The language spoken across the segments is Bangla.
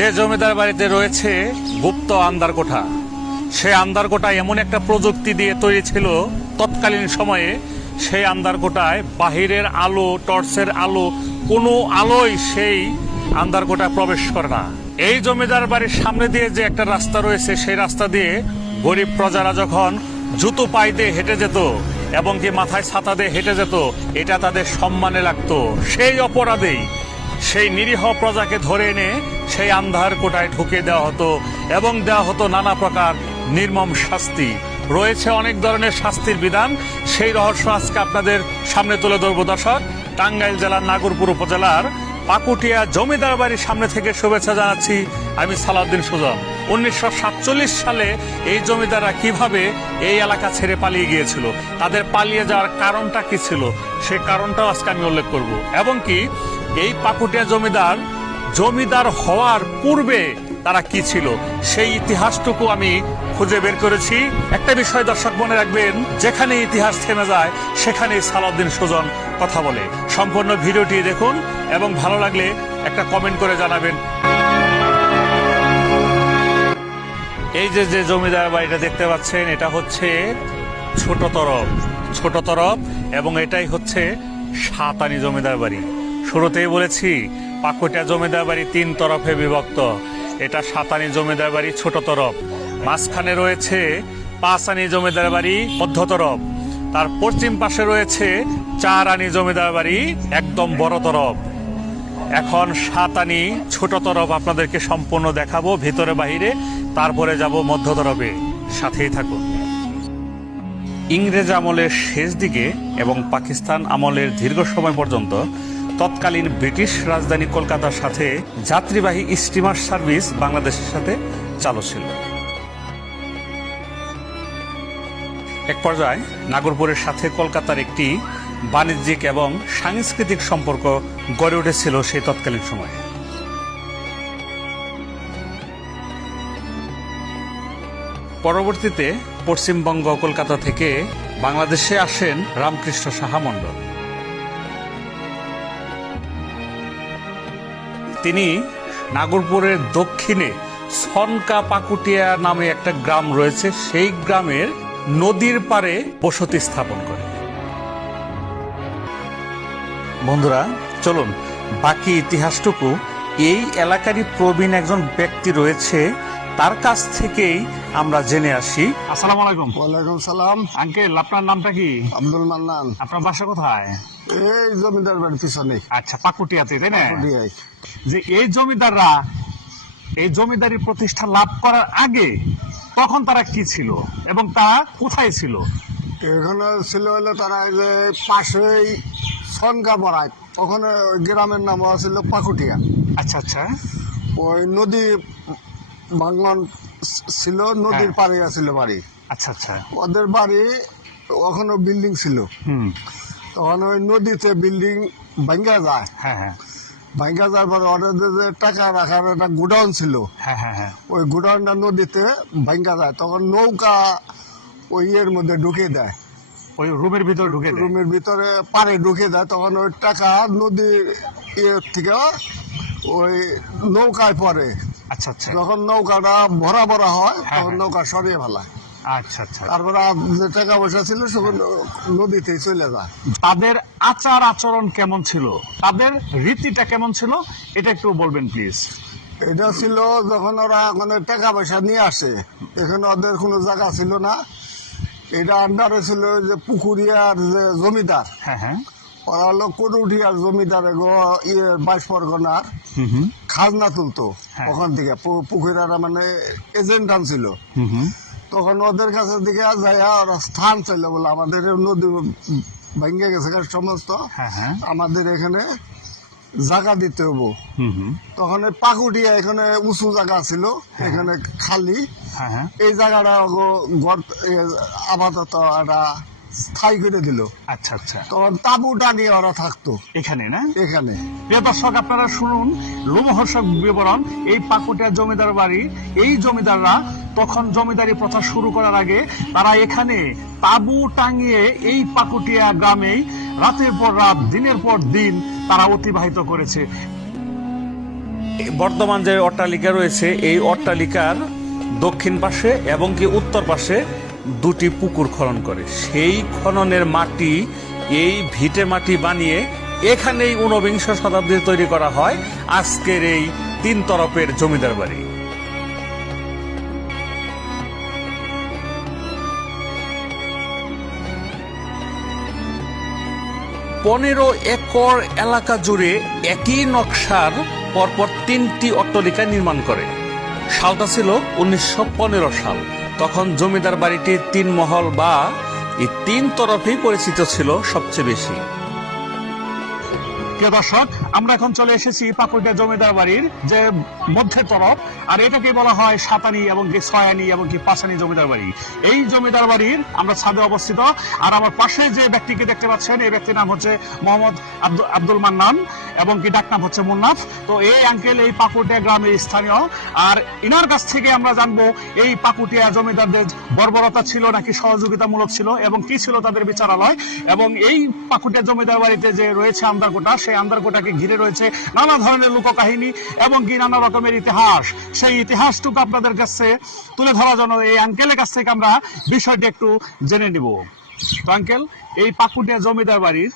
যে জমিদার বাড়িতে রয়েছে গুপ্ত আন্দার কোঠা, সেই আন্দার কোঠা এমন একটা প্রযুক্তি দিয়ে তৈরি ছিল তৎকালীন সময়ে। সেই আন্দার কোঠায় বাহিরের আলো, টর্চের আলো, কোনো আলোই সেই আন্দার কোঠায় প্রবেশ করে না। এই জমিদার বাড়ির সামনে দিয়ে যে একটা রাস্তা রয়েছে, সেই রাস্তা দিয়ে গরিব প্রজারা যখন জুতো পায়ে দিয়ে হেঁটে যেত এবং কি মাথায় ছাতা দিয়ে হেঁটে যেত, এটা তাদের সম্মানে লাগতো। সেই অপরাধেই সেই নিরীহ প্রজাকে ধরে এনে সেই আন্ধার কোটায় ঢুকিয়ে দেওয়া হতো এবং দেওয়া হতো নানা প্রকার নির্মম শাস্তি। রয়েছে অনেক ধরনের শাস্তির বিধান, সেই রহস্য আজকে আপনাদের সামনে তুলে ধরবো। দর্শক, টাঙ্গাইল জেলার নাগরপুর উপজেলার পাকুটিয়া জমিদার বাড়ির সামনে থেকে শুভেচ্ছা জানাচ্ছি আমি সালাউদ্দিন সুজন। 1947 সালে এই জমিদাররা কিভাবে এই এলাকা ছেড়ে পালিয়ে গিয়েছিল, তাদের পালিয়ে যাওয়ার কারণটা কি ছিল, সেই কারণটাও আজকে আমি উল্লেখ করব। এবং কি এই পাকুটিয়া জমিদার হওয়ার পূর্বে তারা কি ছিল, সেই ইতিহাসটুকু আমি খুঁজে বের করেছি। একটা বিষয় দর্শক মনে রাখবেন, যেখানে ইতিহাস থেমে যায় সেখানেই সালাউদ্দিন সুজন কথা বলে। সম্পূর্ণ ভিডিওটি দেখুন এবং ভালো লাগলে একটা কমেন্ট করে জানাবেন। এই যে জমিদার বাড়িটা দেখতে পাচ্ছেন, এটা হচ্ছে ছোট তরফ এবং এটাই হচ্ছে সাতানি জমিদার বাড়ি। শুরুতেই বলেছি পাকুটিয়া জমিদার বাড়ি 3 তরফে বিভক্ত। এটা সাতানি জমিদার বাড়ি ছোট তরফ, মাঝখানে রয়েছে 5 আনি জমিদার বাড়ি মধ্য তরফ, তার পশ্চিম পাশে রয়েছে 4 আনি জমিদার বাড়ি একদম বড় তরফ। এখন 7 আনি ছোট তরফ আপনাদেরকে সম্পূর্ণ দেখাবো ভিতরে বাহিরে, তারপরে যাব মধ্য তরফে। সাথেই থাকুন। ইংরেজ আমলের শেষ দিকে এবং পাকিস্তান আমলের দীর্ঘ সময় পর্যন্ত তৎকালীন ব্রিটিশ রাজধানী কলকাতার সাথে যাত্রীবাহী স্টিমার সার্ভিস বাংলাদেশের সাথে চালু ছিল। এক পর্যায়ে নাগরপুরের সাথে কলকাতার একটি বাণিজ্যিক এবং সাংস্কৃতিক সম্পর্ক গড়ে উঠেছিল সেই তৎকালীন সময়ে। পরবর্তীতে পশ্চিমবঙ্গ কলকাতা থেকে বাংলাদেশে আসেন রামকৃষ্ণ সাহা মণ্ডল। তিনি নাগরপুরের দক্ষিণে সনকা পাকুটিয়া নামে একটা গ্রাম রয়েছে, সেই গ্রামের নদীর পাড়ে বসতি স্থাপন করে। বন্ধুরা চলুন বাকি ইতিহাসটুকু এই এলাকারই প্রবীণ একজন ব্যক্তি রয়েছে, তার কাছ থেকেই আমরা জেনে আসি। আসসালামু আলাইকুম। ওয়ালাইকুম সালাম। আঙ্কেল, আপনার নামটা কি? আব্দুল মান্নান। আপনার বাসা কোথায়? এই জমিদার বাড়ির পিছনে। আচ্ছা, পাকুটিয়াতে, তাই না? পাকুটিয়ায়। যে এই জমিদাররা এই জমিদারি প্রতিষ্ঠা লাভ করার আগে তখন তারা কি ছিল এবং তা কোথায় ছিল? এখানে ছিল হলে তারা এই যে পাশেই সনকা বড়ায়, ওখানে ওই গ্রামের নাম ছিল পাকুটিয়া। আচ্ছা আচ্ছা। ওই নদী ভাঙ্গন ছিল, নদীর পাড়ে ছিল বাড়ি। আচ্ছা আচ্ছা। ওদের বাড়ি ওখানে বিল্ডিং ছিল, তখন ওই নদীতে বিল্ডিং ভাঙ্গা যায়। হ্যাঁ হ্যাঁ। ভাঙ্গা যাওয়ার পরে ওদের যে টাকা রাখার একটা গোডাউন ছিল, হ্যাঁ হ্যাঁ হ্যাঁ। ওই গোডাউনটা নদীতে ভাঙ্গা যায়, তখন নৌকা ওই ইয়ের মধ্যে ঢুকে দেয়, ওই রুমের ভিতরে ঢুকে দেয়। রুমের ভিতরে পাড়ে ঢুকে দেয়। তখন ওই টাকা নদীর ইয়ের থেকে ওই নৌকায় পড়ে। আচ্ছা আচ্ছা। যখন নৌকাটা ভরা ভরা হয় হ্যাঁ, তখন হ্যাঁ। নৌকা সরিয়ে ফেলায়। আচ্ছা আচ্ছা। তারপরে যে টাকা পয়সা ছিল সেগুলো নদীতেই চলে যায়। তাদের আচার আচরণ কেমন ছিল, তাদের রীতিটা কেমন ছিল, এটা একটু বলবেন প্লিজ। এটা ছিল যখন ওরা মানে টাকা পয়সা নিয়ে আসে, এখানে ওদের কোনো জায়গা ছিল না। এটা আন্ডারে ছিল যে পুকুরিয়ার যে জমিদার, হ্যাঁ হ্যাঁ। ওরা হলো করুটিয়ার জমিদার, 22 পরগনার খাজনা তুলতো ওখান থেকে। পুকুরিয়ারা মানে এজেন্ট আনছিল, তখন ওদের কাছে দিকে যায় ওরা স্থান চাইলো, বলে আমাদের নদী ভেঙে গেছে সমস্ত, আমাদের এখানে জায়গা দিতে হবো। তখন পাকুটিয়া এখানে উঁচু জায়গা ছিল, এখানে খালি, এই জায়গাটা আপাতত একটা স্থায়ী করে দিল। আচ্ছা আচ্ছা। তখন তাঁবুটা নিয়ে ওরা থাকতো এখানে, না? এখানে। প্রিয় দর্শক, আপনারা শুনুন লোমহর্ষক বিবরণ এই পাকুটিয়া জমিদার বাড়ি। এই জমিদাররা তখন জমিদারি প্রথা শুরু করার আগে তারা এখানে তাঁবু টাঙিয়ে এই পাকুটিয়া গ্রামেই রাতের পর রাত, দিনের পর দিন তারা অতিবাহিত করেছে। বর্তমান যে অট্টালিকা রয়েছে এই অট্টালিকার দক্ষিণ পাশে এবং কি উত্তর পাশে দুটি পুকুর খনন করে, সেই খননের মাটি এই ভিটে মাটি বানিয়ে এখানেই ঊনবিংশ শতাব্দীতে তৈরি করা হয় আজকের এই 3 তরফের জমিদার বাড়ি। পনেরো একর এলাকা জুড়ে একই নকশার পরপর 3টি অট্টালিকা নির্মাণ করে। সালটা ছিল 1915 সাল। তখন জমিদার বাড়িটি 3 মহল বা এই 3 তরফেই পরিচিত ছিল সবচেয়ে বেশি। প্রিয় দর্শক, আমরা এখন চলে এসেছি পাকুড়িয়া জমিদার বাড়ির যে মধ্যের তরফ, আর এটাকে বলা হয় সাতানি এবং কি ছয়ানি এবং কি পাঁচানি জমিদার বাড়ি। এই জমিদার বাড়ির আমরা ছাদে অবস্থিত, আর আমার পাশে যে ব্যক্তিকে দেখতে পাচ্ছেন এই ব্যক্তির নাম হচ্ছে মোহাম্মদ আব্দুল মান্নান এবং কি ডাকনাম হচ্ছে মুন্নাফ। তো এই আঙ্কেল এই পাকুড়িয়া গ্রামের স্থানীয়, আর ইনার কাছ থেকে আমরা জানবো এই পাকুড়িয়া জমিদারদের বর্বরতা ছিল নাকি সহযোগিতামূলক ছিল এবং কি ছিল তাদের বিচারালয়, এবং এই পাকুড়িয়া জমিদার বাড়িতে যে রয়েছে আন্দারকোটা, সেই আন্দারকোটাকে ঘিরে রয়েছে নানা ধরনের লোককাহিনী এবং কি নানা রকমের ইতিহাস। সেই ইতিহাসটুকু আপনাদের কাছে তুলে ধরার জন্য এই আঙ্কেলের কাছ থেকে আমরা বিষয়টি একটু জেনে নিব। তো আঙ্কেল, এই পাকুড়িয়া জমিদার বাড়ির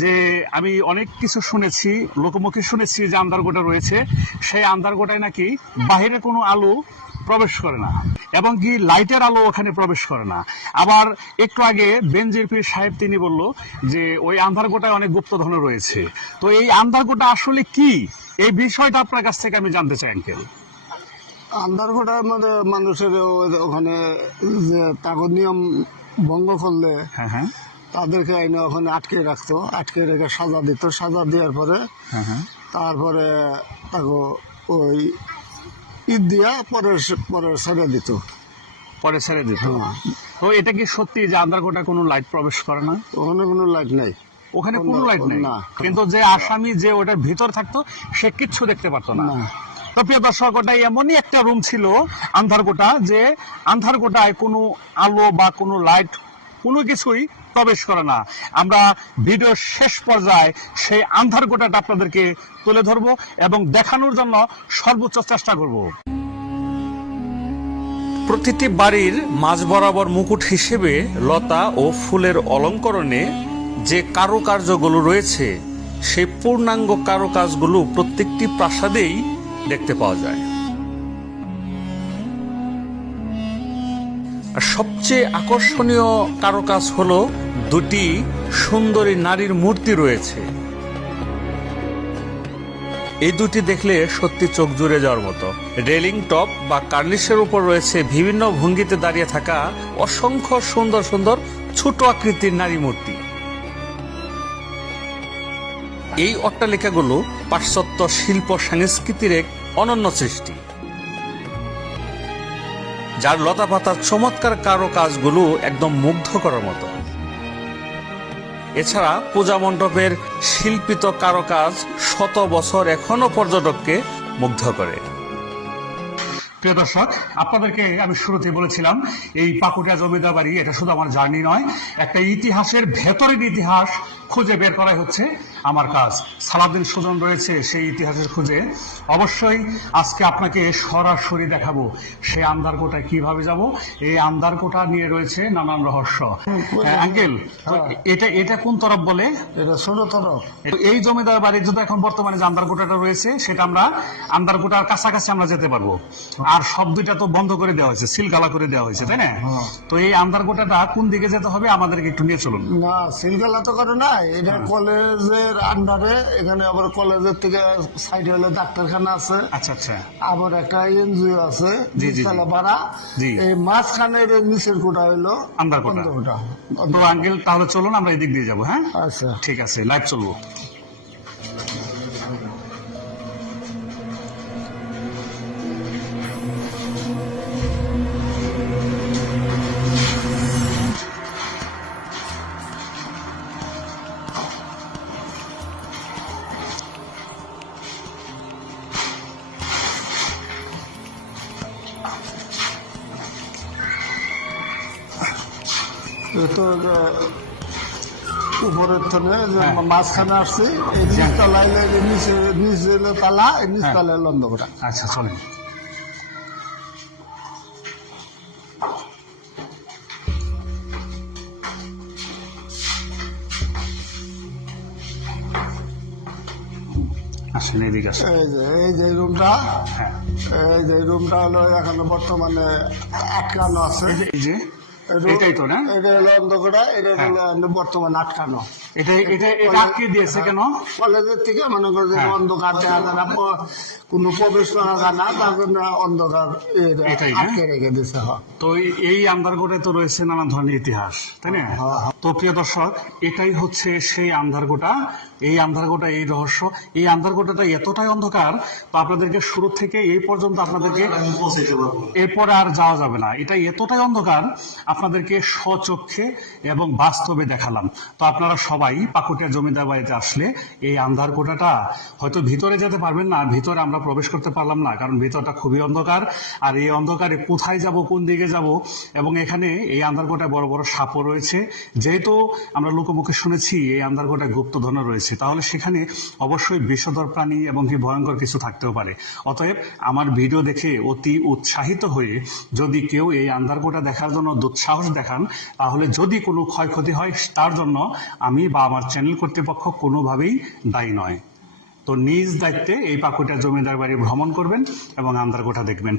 যে আমি অনেক কিছু শুনেছি, লোকমুখে শুনেছি যে আন্দারকোটা রয়েছে, সেই আন্দারকোটায় নাকি বাহিরে কোনো আলো প্রবেশ করে না এবং কি লাইটের আলো ওখানে প্রবেশ করে না। আবার একটু আগে বেনজির পীর সাহেব তিনি বলল যে ওই আন্দারকোটায় অনেক গুপ্তধন রয়েছে। তো এই আন্দারকোটা আসলে কি, এই বিষয়টা আপনার কাছ থেকে আমি জানতে চাই আঙ্কেল। আন্দারকোটার মধ্যে মানুষের ওখানে যে তাগর নিয়ম ভঙ্গ করলে হ্যাঁ হ্যাঁ তাদেরকে আইনে ওখানে আটকে রাখতো, আটকে রেখে সাজা দিত, সাজা দেওয়ার পরে হ্যাঁ হ্যাঁ তারপরে তাকে ওই ঈদ দিয়া পরে ছেড়ে দিত। পরে ছেড়ে দিত। তো এটা কি সত্যি যে আন্দারকোটায় কোনো লাইট প্রবেশ করে না? ওখানে কোনো লাইট নাই, ওখানে কোনো লাইট নেই, না। কিন্তু যে আসামি যে ওটার ভিতর থাকতো সে কিচ্ছু দেখতে পারতো না। না। তো প্রিয় দর্শক, ওটা এমনই একটা রুম ছিল আন্ধারকোটা, যে আন্ধারকোটায় কোনো আলো বা কোনো লাইট কোনো কিছুই প্রবেশ করে না। আমরা ভিডিওর শেষ পর্যায়ে সেই আন্ধারকোটাটা আপনাদেরকে তুলে ধরবো এবং দেখানোর জন্য সর্বোচ্চ চেষ্টা করব। প্রতিটি বাড়ির মাঝ বরাবর মুকুট হিসেবে লতা ও ফুলের অলঙ্করণে যে কারুকার্যগুলো রয়েছে সেই পূর্ণাঙ্গ কারুকাজগুলো প্রত্যেকটি প্রাসাদেই দেখতে পাওয়া যায়। আর সবচেয়ে আকর্ষণীয় কারুকাজ হলো দুটি সুন্দরী নারীর মূর্তি রয়েছে। এই দুটি দেখলে সত্যি চোখ জুড়ে যাওয়ার মতো। রেলিং টপ বা কার্নিশের উপর রয়েছে বিভিন্ন ভঙ্গিতে দাঁড়িয়ে থাকা অসংখ্য সুন্দর সুন্দর ছোট আকৃতির নারী মূর্তি। এই অট্টালিকাগুলো পাশ্চাত্য শিল্প সংস্কৃতির এক অনন্য সৃষ্টি, যার লতাপাতার চমৎকার কারুকাজগুলো একদম মুগ্ধ করার মতো। এছাড়া পূজা মণ্ডপের শিল্পিত কারুকাজ শত বছর এখনো পর্যটককে মুগ্ধ করে। প্রিয় দর্শক, আপনাদেরকে আমি শুরুতে বলেছিলাম এই পাকুড়িয়া জমিদার বাড়ি এটা শুধু আমার জার্নি নয়, একটা ইতিহাসের ভেতরের ইতিহাস খুঁজে বের করাই হচ্ছে আমার কাজ। সালাউদ্দিন সুজন রয়েছে সেই ইতিহাসের খুঁজে। অবশ্যই আজকে আপনাকে সরাসরি দেখাবো সেই আন্দারকোটায় কিভাবে যাব। এই আন্দারকোটা নিয়ে রয়েছে নানান রহস্য। আঙ্কেল, এটা কোন তরফ বলে? এটা ছোট তরফ। এই জমিদার বাড়ির যদি এখন বর্তমানে যে আন্দারকোটাটা রয়েছে সেটা আমরা আন্দারকোটার কাছাকাছি আমরা যেতে পারবো, আর সব দুইটা তো বন্ধ করে দেওয়া হয়েছে, সিলগালা করে দেওয়া হয়েছে, তাই না? তো এই আন্দারকোটাটা কোন দিকে যেতে হবে আমাদেরকে একটু নিয়ে চলুন। না, সিলগালা তো করে না, এটা কলেজের আন্ডারে। এখানে আবার কলেজের থেকে সাইডে হলে ডাক্তারখানা আছে, আচ্ছা আচ্ছা, আবার একটা এনজিও আছে, জি, জি, নিচতলা পাড়া। জি। এই মাঝখানের নিচের কোটা হইলো আন্দারকোটা। আন্দারকোটা। তো আঙ্কেল তাহলে চলুন আমরা এই দিক দিয়ে যাবো। হ্যাঁ আচ্ছা, ঠিক আছে, লাইভ চলবো। তো উপরের থেকে যে হ্যাঁ। মাঝখানে আসছি এই নিচতলায় নিচে হলো তালা এই নিচতলায় হলো অন্ধকার। আচ্ছা চলেন। আসেন এদিকে আসেন। এই যে রুমটা, হ্যাঁ এই যে রুমটা হলো এখনো বর্তমানে আটকানো আছে। এই যে এটাই তো না? এটা হলো অন্ধকার, এটা হলো বর্তমানে আটকানো। এটা এটা এটা আটকে দিয়েছে কেন? কলেজের থেকে মনে করো যে হ্যাঁ। অন্ধকার দেখা যায় না, কোনো প্রবেশ করা যায় না, তার জন্য অন্ধকার এটাই না? আটকে রেখে দিতে হয়। তো এই আন্দারকোটে তো রয়েছে নানা ধরনের ইতিহাস, তাই না? হ্যাঁ। তো প্রিয় দর্শক, এটাই হচ্ছে সেই আন্দারকোটা। এই আন্দারকোটা, এই রহস্য, এই আন্দারকোটাটা এতটাই অন্ধকার, তো আপনাদেরকে শুরু থেকে এই পর্যন্ত আপনাদেরকে এরপরে আর যাওয়া যাবে না। এটা এতটাই অন্ধকার আপনাদেরকে স্বচক্ষে এবং বাস্তবে দেখালাম। তো আপনারা সবাই পাকুটিয়া জমিদার বাড়িতে আসলে এই আন্দারকোটাটা হয়তো ভিতরে যেতে পারবেন না, ভিতরে আমরা প্রবেশ করতে পারলাম না, কারণ ভিতরটা খুবই অন্ধকার। আর এই অন্ধকারে কোথায় যাব, কোন দিকে যাব, এবং এখানে এই আন্দারকোটায় বড় বড় সাপও রয়েছে। যেহেতু আমরা লোকমুখে শুনেছি এই আন্দারকোটায় গুপ্তধন রয়েছে, তাহলে সেখানে অবশ্যই বিষধর প্রাণী এবং কি ভয়ঙ্কর কিছু থাকতেও পারে। অতএব আমার ভিডিও দেখে অতি উৎসাহিত হয়ে যদি কেউ এই আন্দারকোটা দেখার জন্য দুঃসাহস দেখান, তাহলে যদি কোনো ক্ষয়ক্ষতি হয় তার জন্য আমি বা আমার চ্যানেল কর্তৃপক্ষ কোনোভাবেই দায়ী নয়। তো নিজ দায়িত্বে এই পাকুটিয়া জমিদার বাড়ি ভ্রমণ করবেন এবং আন্দারকোটা দেখবেন।